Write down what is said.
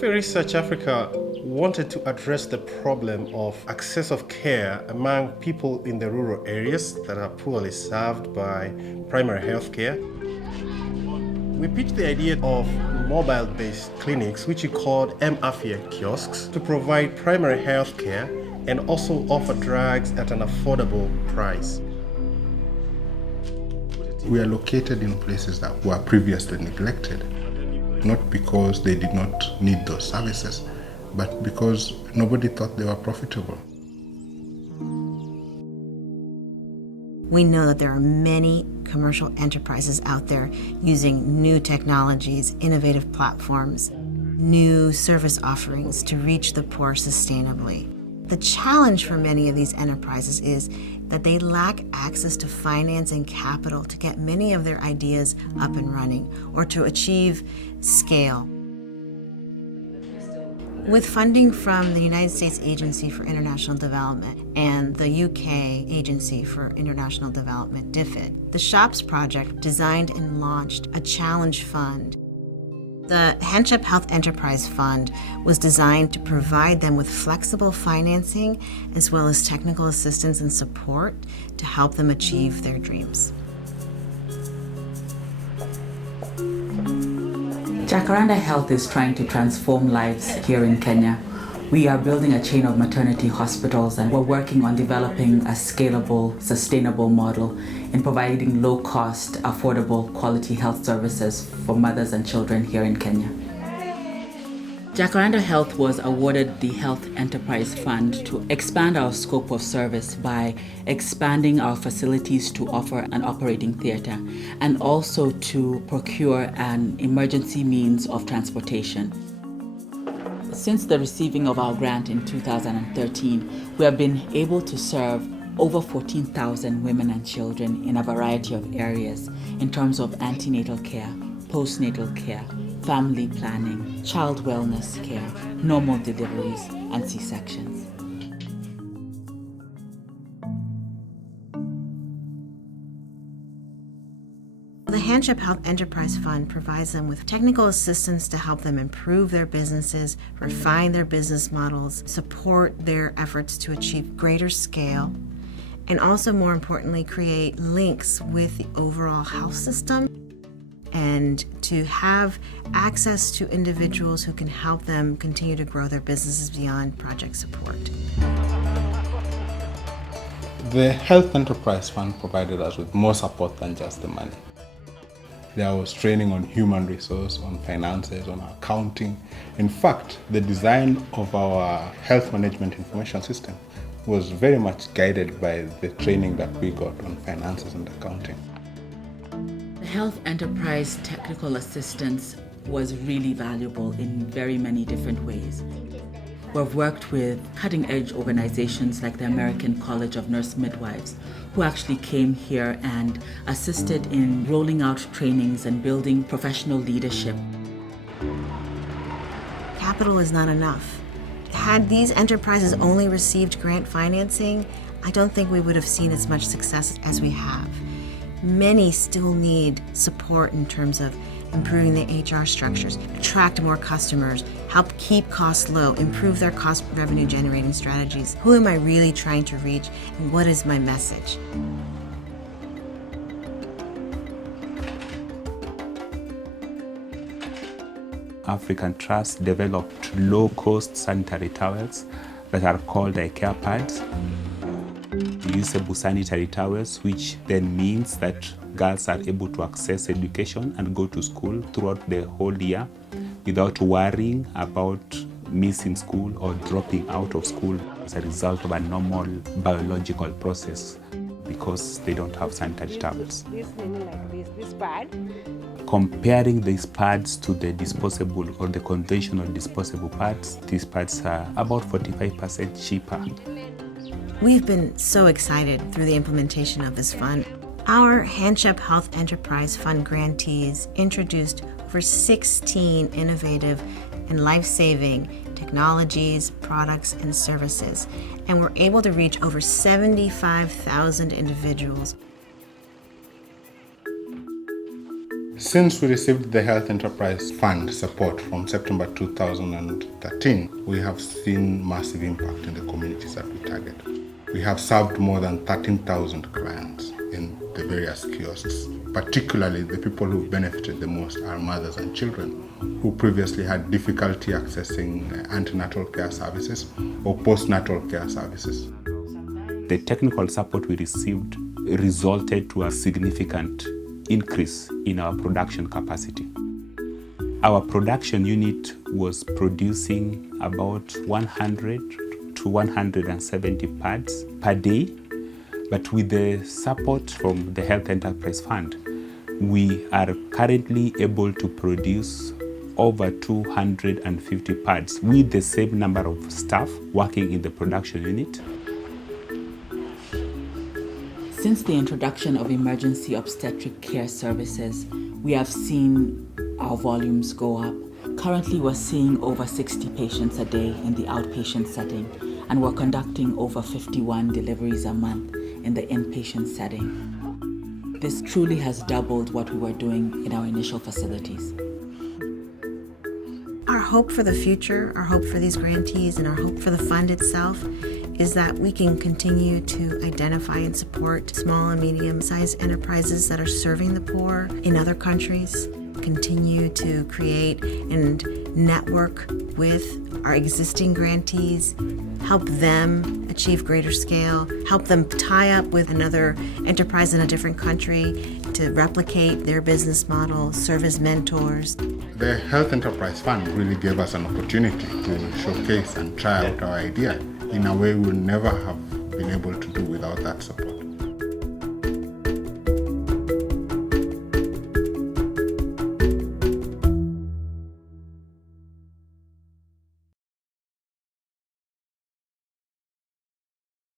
Traffic Research Africa wanted to address the problem of access of care among people in the rural areas that are poorly served by primary health care. We pitched the idea of mobile-based clinics, which we called MAFIA kiosks, to provide primary health care and also offer drugs at an affordable price. We are located in places that were previously neglected, not because they did not need those services, but because nobody thought they were profitable. We know that there are many commercial enterprises out there using new technologies, innovative platforms, new service offerings to reach the poor sustainably. The challenge for many of these enterprises is that they lack access to finance and capital to get many of their ideas up and running or to achieve scale. With funding from the United States Agency for International Development and the UK Agency for International Development, DFID, the SHOPS project designed and launched a challenge fund. The HANSHEP Health Enterprise Fund was designed to provide them with flexible financing as well as technical assistance and support to help them achieve their dreams. Jacaranda Health is trying to transform lives here in Kenya. We are building a chain of maternity hospitals, and we're working on developing a scalable, sustainable model in providing low-cost, affordable, quality health services for mothers and children here in Kenya. Jacaranda Health was awarded the Health Enterprise Fund to expand our scope of service by expanding our facilities to offer an operating theater and also to procure an emergency means of transportation. Since the receiving of our grant in 2013, we have been able to serve over 14,000 women and children in a variety of areas in terms of antenatal care, postnatal care, family planning, child wellness care, normal deliveries, and C-sections. The HANSHEP Health Enterprise Fund provides them with technical assistance to help them improve their businesses, refine their business models, support their efforts to achieve greater scale, and also, more importantly, create links with the overall health system and to have access to individuals who can help them continue to grow their businesses beyond project support. The Health Enterprise Fund provided us with more support than just the money. There was training on human resource, on finances, on accounting. In fact, the design of our health management information system was very much guided by the training that we got on finances and accounting. The Health Enterprise technical assistance was really valuable in very many different ways. We've worked with cutting-edge organizations like the American College of Nurse Midwives, who actually came here and assisted in rolling out trainings and building professional leadership. Capital is not enough. Had these enterprises only received grant financing, I don't think we would have seen as much success as we have. Many still need support in terms of improving the HR structures, attract more customers, help keep costs low, improve their cost revenue generating strategies. Who am I really trying to reach, and what is my message? African Trust developed low-cost sanitary towels that are called care pads. Reusable sanitary towels, which then means that girls are able to access education and go to school throughout the whole year without worrying about missing school or dropping out of school as a result of a normal biological process because they don't have sanitary towels. This pad. Comparing these pads to the disposable or the conventional disposable pads, these pads are about 45% cheaper. We've been so excited through the implementation of this fund. Our HANSHEP Health Enterprise Fund grantees introduced over 16 innovative and life-saving technologies, products, and services, and were able to reach over 75,000 individuals. Since we received the Health Enterprise Fund support from September 2013, we have seen massive impact in the communities that we target. We have served more than 13,000 clients in the various kiosks. Particularly, the people who benefited the most are mothers and children who previously had difficulty accessing antenatal care services or postnatal care services. The technical support we received resulted to a significant increase in our production capacity. Our production unit was producing about 100 to 170 pads per day, but with the support from the Health Enterprise Fund, we are currently able to produce over 250 pads with the same number of staff working in the production unit. Since the introduction of emergency obstetric care services, we have seen our volumes go up. Currently, we're seeing over 60 patients a day in the outpatient setting, and we're conducting over 51 deliveries a month in the inpatient setting. This truly has doubled what we were doing in our initial facilities. Our hope for the future, our hope for these grantees, and our hope for the fund itself is that we can continue to identify and support small and medium-sized enterprises that are serving the poor in other countries, continue to create and network with our existing grantees, help them achieve greater scale, help them tie up with another enterprise in a different country to replicate their business model, serve as mentors. The Health Enterprise Fund really gave us an opportunity to showcase and try out our idea in a way we would never have been able to do without that support.